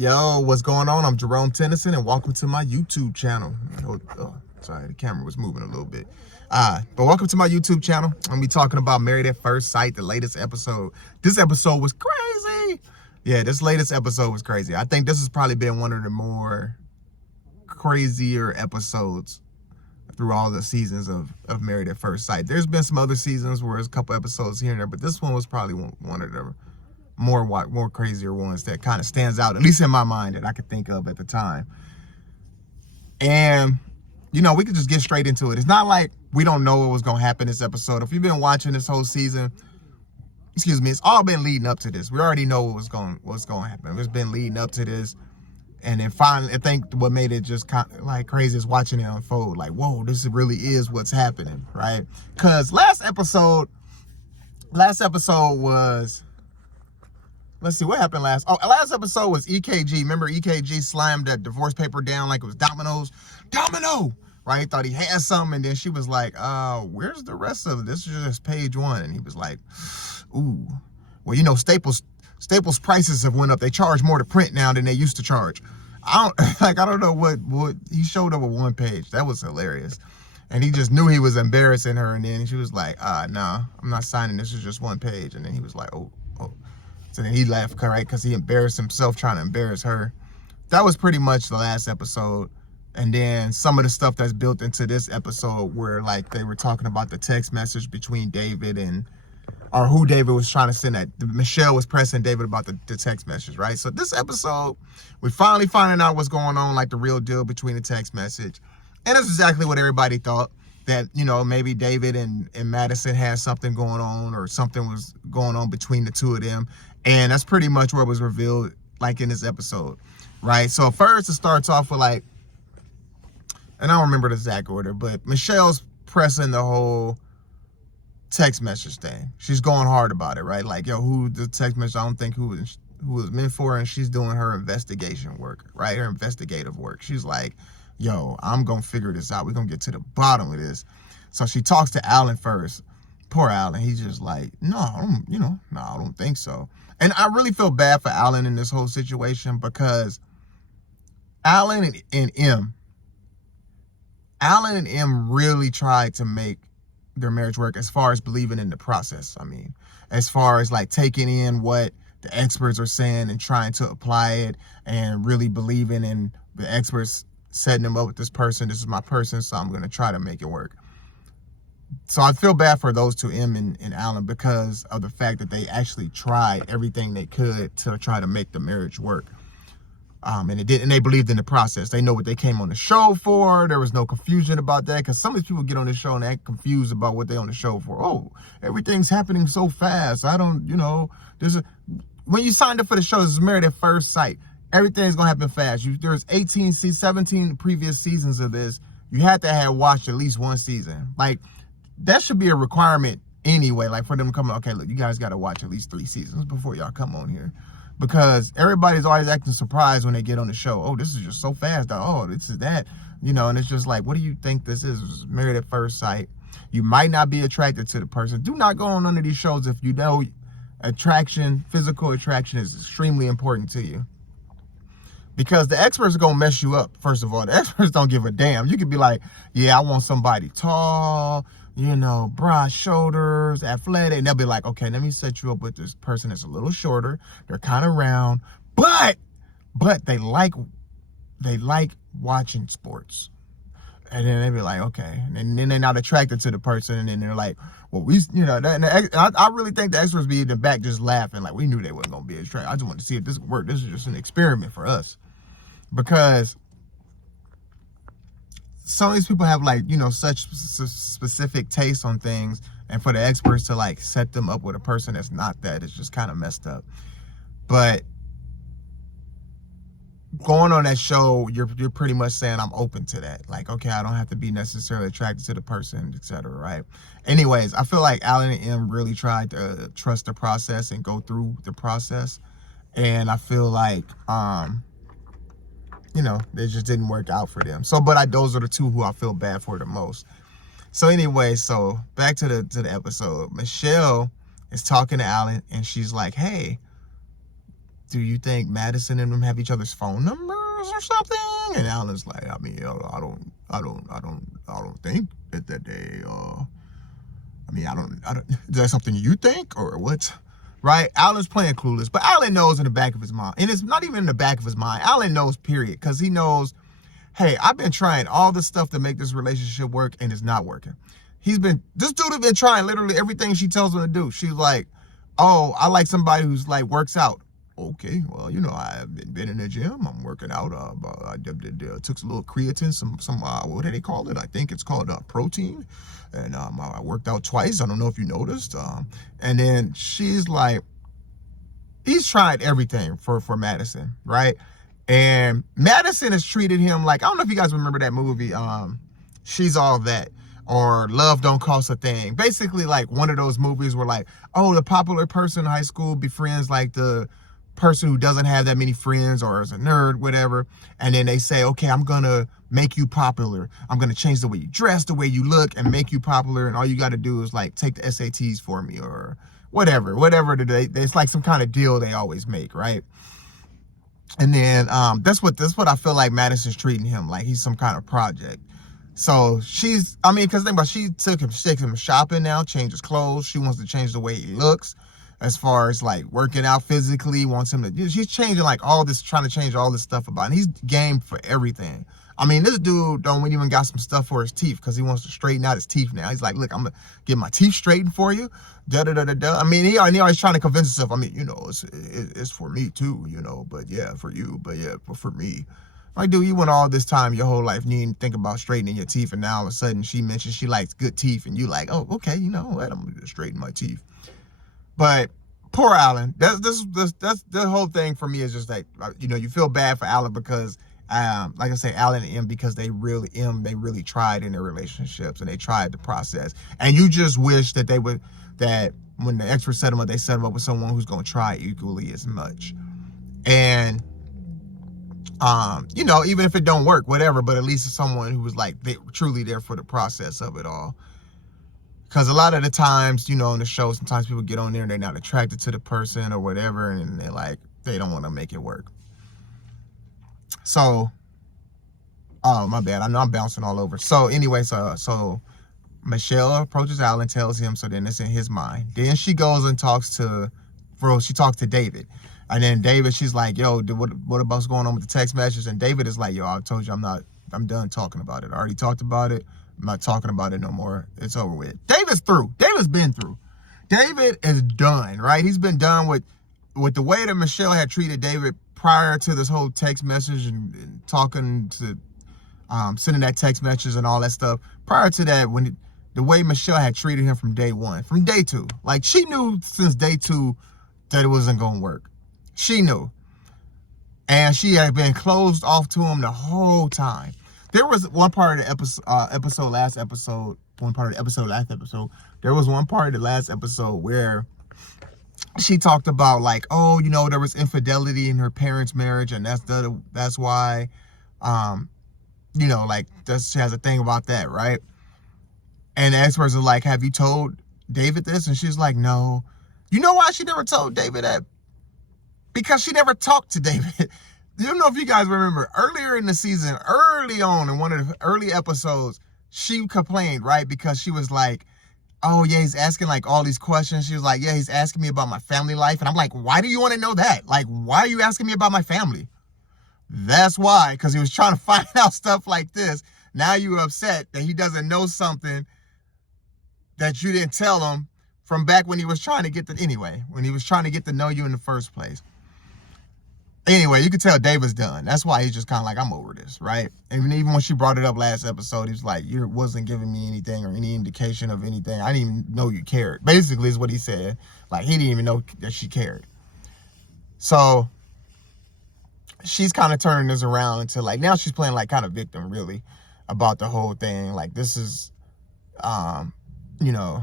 Yo, what's going on? I'm Jerome Tennyson, and welcome to my YouTube channel. Sorry, the camera was moving a little bit. But welcome to my YouTube channel. I'm gonna be talking about Married at First Sight, the latest episode. This episode was crazy. Yeah, this latest episode was crazy. I think this has probably been one of the more crazier episodes through all the seasons of Married at First Sight. There's been some other seasons where there's a couple episodes here and there, but this one was probably one of the more crazier ones that kind of stands out, at least in my mind, that I could think of at the time. And, you know, we could just get straight into it. It's not like we don't know what was going to happen this episode. If you've been watching this whole season, it's all been leading up to this. We already know what's going to happen. It's been leading up to this. And then finally, I think what made it just kind of like crazy is watching it unfold. Like, whoa, this really is what's happening, right? Because last episode was... Let's see, what happened last? Oh, last episode was EKG. Remember EKG slammed that divorce paper down like it was dominoes? Domino! Right? He thought he had something, and then she was like, where's the rest of it? This is just page one. And he was like, ooh. Well, you know, Staples prices have went up. They charge more to print now than they used to charge. I don't know what he showed up with one page. That was hilarious. And he just knew he was embarrassing her, and then she was like, nah, I'm not signing. This is just one page. And then he was like, oh. So then he left, right? Because he embarrassed himself trying to embarrass her. That was pretty much the last episode. And then some of the stuff that's built into this episode where like they were talking about the text message between David or who David was trying to send that. Michelle was pressing David about the text message, right? So this episode, we finally finding out what's going on, like the real deal between the text message. And it's exactly what everybody thought. That, you know, maybe David and Madison had something going on, or something was going on between the two of them. And that's pretty much what was revealed, like, in this episode, right? So first it starts off with, like, and I don't remember the exact order, but Michelle's pressing the whole text message thing. She's going hard about it, right? Like, yo, who the text message, I don't think who it was meant for, and she's doing her investigation work, right? Her investigative work. She's like, yo, I'm going to figure this out. We're going to get to the bottom of this. So she talks to Alan first. Poor Alan. He's just like, no, I don't think so. And I really feel bad for Alan in this whole situation, because Alan and M really tried to make their marriage work as far as believing in the process. I mean, as far as like taking in what the experts are saying and trying to apply it, and really believing in the experts setting them up with this person. This is my person, so I'm going to try to make it work. So I feel bad for those two, M and Alan, because of the fact that they actually tried everything they could to try to make the marriage work. And it did, and they believed in the process. They know what they came on the show for. There was no confusion about that, because some of these people get on the show and act confused about what they're on the show for. Oh, everything's happening so fast. When you signed up for the show, this is Married at First Sight. Everything's going to happen fast. There's 17 previous seasons of this. You had to have watched at least one season. Like, that should be a requirement anyway. Like, for them to come, okay, look, you guys got to watch at least 3 seasons before y'all come on here. Because everybody's always acting surprised when they get on the show. Oh, this is just so fast. Oh, this is that. You know, and it's just like, what do you think this is? This is Married at First Sight. You might not be attracted to the person. Do not go on none of these shows if you know physical attraction is extremely important to you. Because the experts are going to mess you up, first of all. The experts don't give a damn. You could be like, yeah, I want somebody tall, you know, broad shoulders, athletic. And they'll be like, okay, let me set you up with this person that's a little shorter. They're kind of round, but they like watching sports. And then they'll be like, okay. And then they're not attracted to the person. And then they're like, well, I really think the experts be in the back just laughing. Like, we knew they wasn't going to be attracted. I just wanted to see if this would work. This is just an experiment for us. Because some of these people have, like, you know, such specific tastes on things. And for the experts to, like, set them up with a person that's not that, it's just kind of messed up. But going on that show, you're pretty much saying I'm open to that. Like, okay, I don't have to be necessarily attracted to the person, etc. Right? Anyways, I feel like Alan and M really tried to trust the process and go through the process, and I feel like you know, it just didn't work out for them. So, but those are the two who I feel bad for the most. So anyway, so back to the episode. Michelle is talking to Alan, and she's like, hey, do you think Madison and them have each other's phone numbers or something? And Alan's like, I mean, I don't think that they, I mean, I don't, is that something you think or what? Right? Alan's playing clueless, but Alan knows in the back of his mind, and it's not even in the back of his mind. Alan knows, period, because he knows, hey, I've been trying all this stuff to make this relationship work, and it's not working. This dude has been trying literally everything she tells him to do. She's like, oh, I like somebody who's like works out. Okay, well, you know, I've been in the gym. I'm working out. I took a little creatine, some what do they call it? I think it's called protein. And I worked out twice. I don't know if you noticed. And then she's like, he's tried everything for Madison, right? And Madison has treated him like, I don't know if you guys remember that movie, She's All That, or Love Don't Cost a Thing. Basically, like one of those movies where like, oh, the popular person in high school befriends like the person who doesn't have that many friends or is a nerd, whatever. And then they say, okay, I'm going to make you popular. I'm going to change the way you dress, the way you look, and make you popular. And all you got to do is like take the SATs for me or whatever it's like some kind of deal they always make, right? And then that's what I feel like Madison's treating him like he's some kind of project. So because think about, she takes him shopping now, changes clothes. She wants to change the way he looks as far as like working out physically, wants him to, she's changing like all this, trying to change all this stuff about him. He's game for everything. I mean, this dude don't even got some stuff for his teeth because he wants to straighten out his teeth now. He's like, look, I'm going to get my teeth straightened for you. Da-da-da-da-da. I mean, he always trying to convince himself. I mean, you know, it's for me too, you know, but yeah, for you, but yeah, but for me. Like, dude, you went all this time, your whole life, and you didn't think about straightening your teeth, and now all of a sudden she mentions she likes good teeth, and you like, oh, okay, you know what, I'm going to straighten my teeth. But poor Alan. That's the whole thing for me is just like, you know, you feel bad for Alan because, like I say, Alan and M, because they really tried in their relationships and they tried the process. And you just wish that that when the experts set them up, they set them up with someone who's going to try equally as much. And, you know, even if it don't work, whatever, but at least it's someone who was like truly there for the process of it all. Because a lot of the times, you know, in the show, sometimes people get on there and they're not attracted to the person or whatever, and they're like, they don't want to make it work. So, oh, my bad. I know I'm bouncing all over. So anyway, so Michelle approaches Alan, tells him, so then it's in his mind. Then she goes and talks to David. And then David, she's like, yo, what about what's going on with the text messages? And David is like, yo, I told you I'm done talking about it. I already talked about it. I'm not talking about it no more. It's over with. David's through. David's been through. David is done, right? He's been done with the way that Michelle had treated David prior to this whole text message and talking to, sending that text message and all that stuff. Prior to that, the way Michelle had treated him from day one, from day two. Like, she knew since day two that it wasn't going to work. She knew. And she had been closed off to him the whole time. There was one part of the last episode, there was one part of the last episode where she talked about like, oh, you know, there was infidelity in her parents' marriage, and that's why, you know, like she has a thing about that, right? And the experts are like, have you told David this? And she's like, no. You know why she never told David that? Because she never talked to David. You don't know if you guys remember, earlier in the season, early on in one of the early episodes, she complained, right? Because she was like, oh, yeah, he's asking like all these questions. She was like, yeah, he's asking me about my family life. And I'm like, why do you want to know that? Like, why are you asking me about my family? That's why, because he was trying to find out stuff like this. Now you're upset that he doesn't know something that you didn't tell him from back when he was trying to get when he was trying to get to know you in the first place. Anyway, you could tell David's done. That's why he's just kind of like, I'm over this, right? And even when she brought it up last episode, he was like, you wasn't giving me anything or any indication of anything. I didn't even know you cared. Basically is what he said. Like, he didn't even know that she cared. So she's kind of turning this around into like, now she's playing like kind of victim really about the whole thing. Like, this is, you know,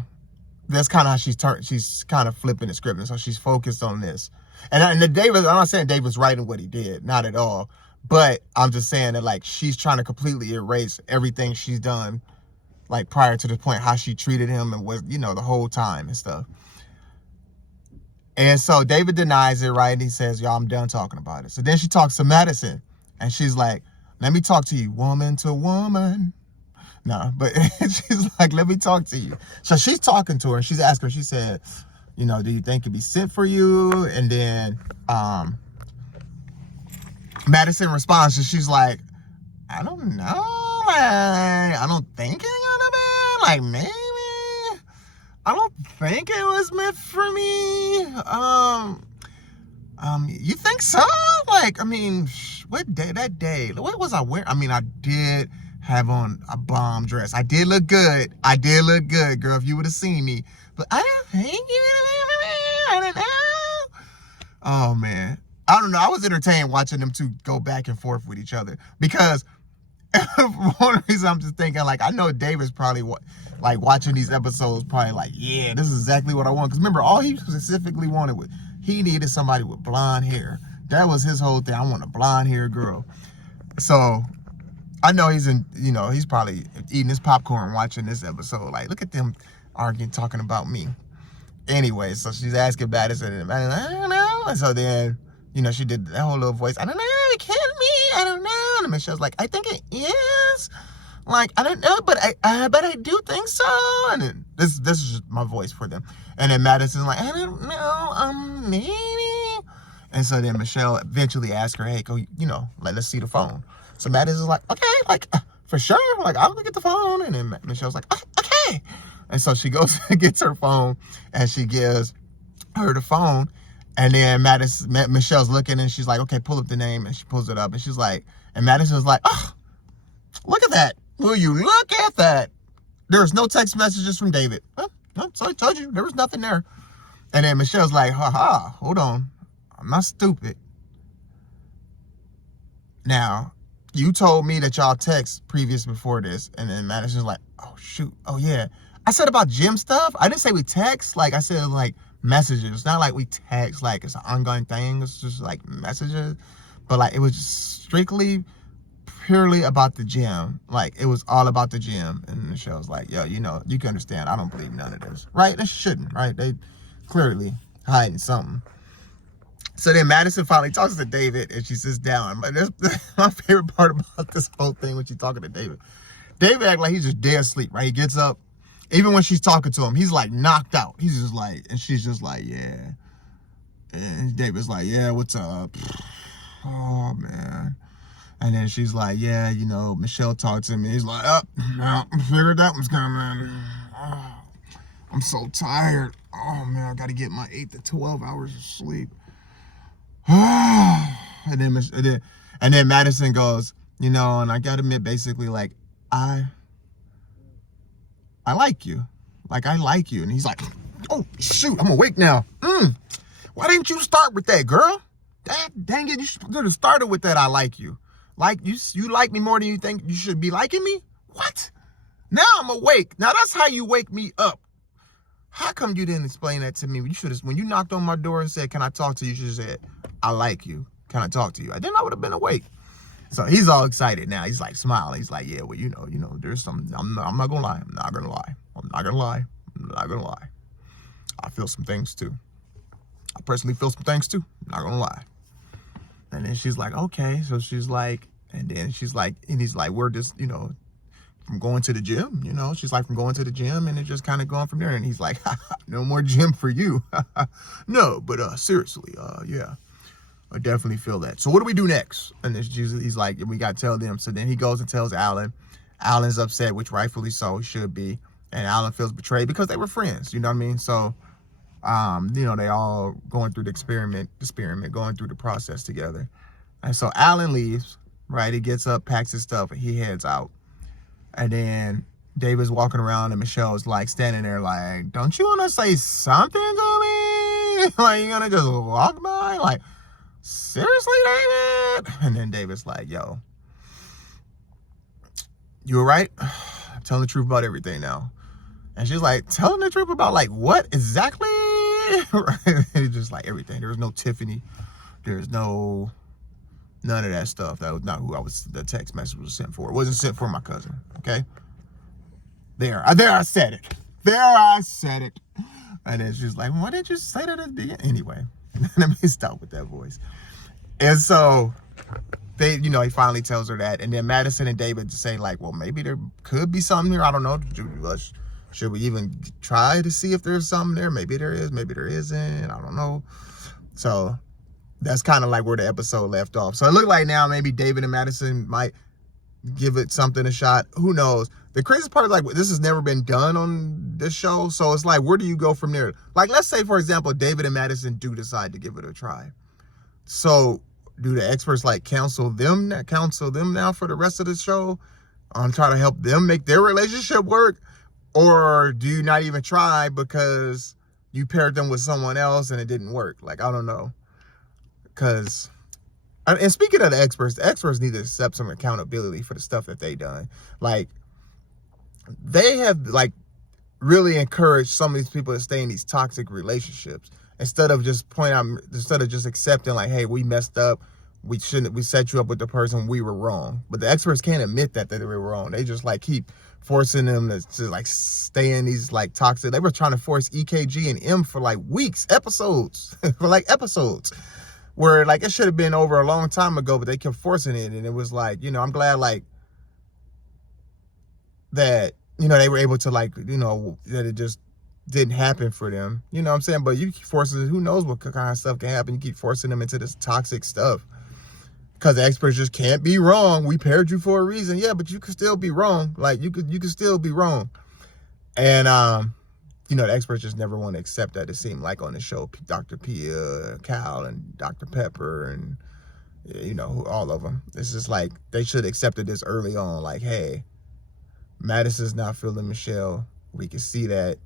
that's kind of how she's kind of flipping the script. And so she's focused on this. And I'm not saying David's right in what he did, not at all. But I'm just saying that like she's trying to completely erase everything she's done, like prior to the point how she treated him and was, you know, the whole time and stuff. And so David denies it, right? And he says, y'all, I'm done talking about it. So then she talks to Madison, and she's like, let me talk to you, woman to woman. No, but she's like, let me talk to you. So she's talking to her, and she's asking her, she said, you know, do you think it'd be sent for you? And then Madison responds, and she's like, I don't know. I don't think it's gonna be. Like, maybe. I don't think it was meant for me. You think so? Like, I mean, what day? That day, what was I wearing? I mean, I did have on a bomb dress. I did look good. Girl, if you would have seen me. But I don't think you would have. I don't know. Oh, man. I don't know. I was entertained watching them two go back and forth with each other. Because one reason I'm just thinking, like, I know David's probably like watching these episodes, probably like, yeah, this is exactly what I want. Because remember, all he specifically wanted was, he needed somebody with blonde hair. That was his whole thing. I want a blonde hair girl. So I know he's probably eating his popcorn watching this episode. Like, look at them arguing, talking about me. Anyway, so she's asking Madison, and I don't know. And so then, she did that whole little voice. I don't know. It can't be. I don't know. And Michelle's like, I think it is. Like, I don't know, but I do think so. And then this is just my voice for them. And then Madison's like, I don't know, maybe. And so then Michelle eventually asks her, hey, go, let's see the phone. So Madison's like, okay, like, for sure. Like, I'll get the phone. And then Michelle's like, oh, okay. And so she goes and gets her phone, and she gives her the phone. And then Michelle's looking, and she's like, okay, pull up the name. And she pulls it up, and she's like, and Madison's like, oh, look at that. Will you look at that? There's no text messages from David. So I told you, there was nothing there. And then Michelle's like, hold on. I'm not stupid. Now, you told me that y'all text previous before this. And then Madison's like, oh, shoot. Oh, yeah. I said about gym stuff. I didn't say we text. Like, I said, like, messages. It's not like we text, like, it's an ongoing thing. It's just, like, messages. But, like, it was just strictly, purely about the gym. Like, it was all about the gym. And Michelle's like, yo, you can understand. I don't believe none of this. Right? They shouldn't, right? They clearly hiding something. So then Madison finally talks to David, and she sits down. But that's my favorite part about this whole thing when she's talking to David. David acts like he's just dead asleep, right? He gets up. Even when she's talking to him, he's like knocked out. He's just like, and she's just like, yeah. And David's like, yeah, what's up? Oh, man. And then she's like, yeah, Michelle talked to me. He's like, oh, I figured that was coming. Oh, I'm so tired. Oh, man, I got to get my 8 to 12 hours of sleep. And then Madison goes, and I got to admit, basically, like, I like you. Like, I like you. And he's like, oh, shoot, I'm awake now. Why didn't you start with that, girl? Dang it, you should have started with that, I like you. Like, you like me more than you think you should be liking me? What? Now I'm awake. Now that's how you wake me up. How come you didn't explain that to me? When you knocked on my door and said, can I talk to you? You should have said, I like you. Can I talk to you? Then I would have been awake. So he's all excited now. He's like smiling. He's like, yeah, well, there's some, I'm not going to lie. I'm not going to lie. I feel some things too. I personally feel some things too. I'm not going to lie. And then she's like, okay. So she's like, and then she's like, and he's like, we're just, from going to the gym, she's like, from going to the gym, and it just kind of going from there. And he's like, no more gym for you. No, but seriously, yeah. I definitely feel that. So what do we do next? And he's like, we got to tell them. So then he goes and tells Alan. Alan's upset, which rightfully so, he should be. And Alan feels betrayed because they were friends. You know what I mean? So, they all going through the experiment, going through the process together. And so Alan leaves, right? He gets up, packs his stuff, and he heads out. And then David's walking around, and Michelle's like standing there like, don't you want to say something to me? Like, you gonna just walk by? Like, seriously, David? And then David's like, yo, you all right? I'm telling the truth about everything now. And she's like, telling the truth about like what exactly? Right? It's just like everything. There was no Tiffany. There's none of that stuff. That was not who the text message was sent for. It wasn't sent for my cousin. Okay? There I said it. And then she's like, why didn't you say that at the beginning? Anyway, let me stop with that voice. And so they, you know, he finally tells her that. And then Madison and David say like, well, maybe there could be something here. I don't know. Should we even try to see if there's something there? Maybe there is, maybe there isn't. I don't know. So that's kind of like where the episode left off. So it looked like now maybe David and Madison might give it something a shot. Who knows? The crazy part is like, this has never been done on this show. So it's like, where do you go from there? Like, let's say, for example, David and Madison do decide to give it a try. So do the experts like counsel them now for the rest of the show? Try to help them make their relationship work? Or do you not even try because you paired them with someone else and it didn't work? Like, I don't know. Because, and speaking of the experts need to accept some accountability for the stuff that they done. Like, they have, like, really encouraged some of these people to stay in these toxic relationships instead of just accepting, like, hey, we messed up. We set you up with the person, we were wrong. But the experts can't admit that they were wrong. They just, like, keep forcing them to like stay in these like toxic. They were trying to force EKG and M for like weeks, episodes, where like it should have been over a long time ago, but they kept forcing it. And it was like, you know, I'm glad like that, you know, they were able to like, you know, that it just didn't happen for them. You know what I'm saying? But you keep forcing, who knows what kind of stuff can happen. You keep forcing them into this toxic stuff. Because the experts just can't be wrong. We paired you for a reason. Yeah, but you could still be wrong. Like, you could still be wrong. And, you know, the experts just never want to accept that. It seemed like on the show, Dr. Pia, Cal, and Dr. Pepper, and, you know, all of them. It's just like, they should have accepted this early on. Like, hey, Madison's not feeling Michelle. We can see that.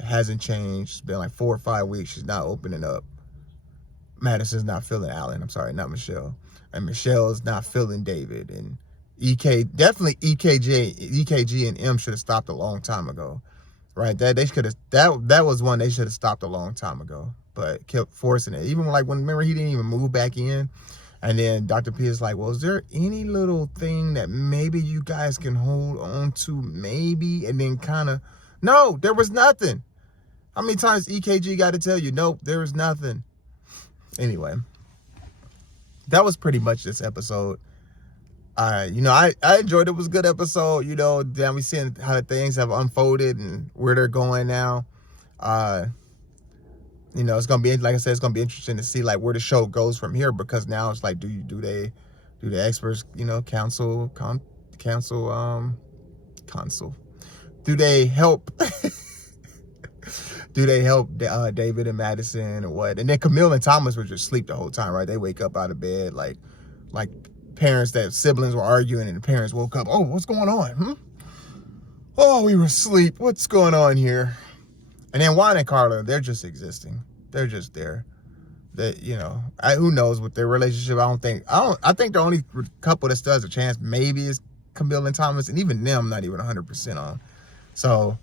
It hasn't changed. It's been like 4 or 5 weeks. She's not opening up. Madison's not feeling Alan. I'm sorry, not Michelle. And Michelle's not feeling David. And definitely EKG and M should have stopped a long time ago, right? That was one they should have stopped a long time ago, but kept forcing it. Even like remember he didn't even move back in, and then Dr. P is like, well, is there any little thing that maybe you guys can hold on to, maybe? And then kind of, no, there was nothing. How many times EKG got to tell you, nope, there was nothing. Anyway. That was pretty much this episode. You know, I enjoyed it. It was a good episode. You know, then we seeing how the things have unfolded and where they're going now. You know, it's gonna be, like I said, it's gonna be interesting to see like where the show goes from here, because now it's like, do the experts, you know, counsel? Do they help? Do they help David and Madison or what? And then Camille and Thomas were just asleep the whole time, right? They wake up out of bed like siblings were arguing and the parents woke up. Oh, what's going on? Oh, we were asleep. What's going on here? And then Juan and Carla, they're just existing. They're just there. That, you know, who knows with their relationship? I think the only couple that still has a chance maybe is Camille and Thomas, and even them not even 100% on. So.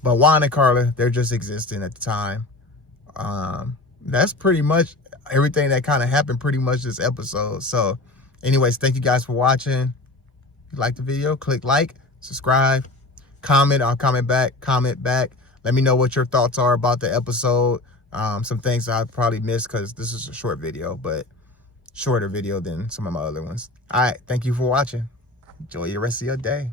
But Juan and Carla, they're just existing at the time. That's pretty much everything that kind of happened pretty much this episode. So anyways, thank you guys for watching. If you like the video, click like, subscribe, comment. I'll comment back. Let me know what your thoughts are about the episode. Some things I probably missed because this is a short video, but shorter video than some of my other ones. All right. Thank you for watching. Enjoy the rest of your day.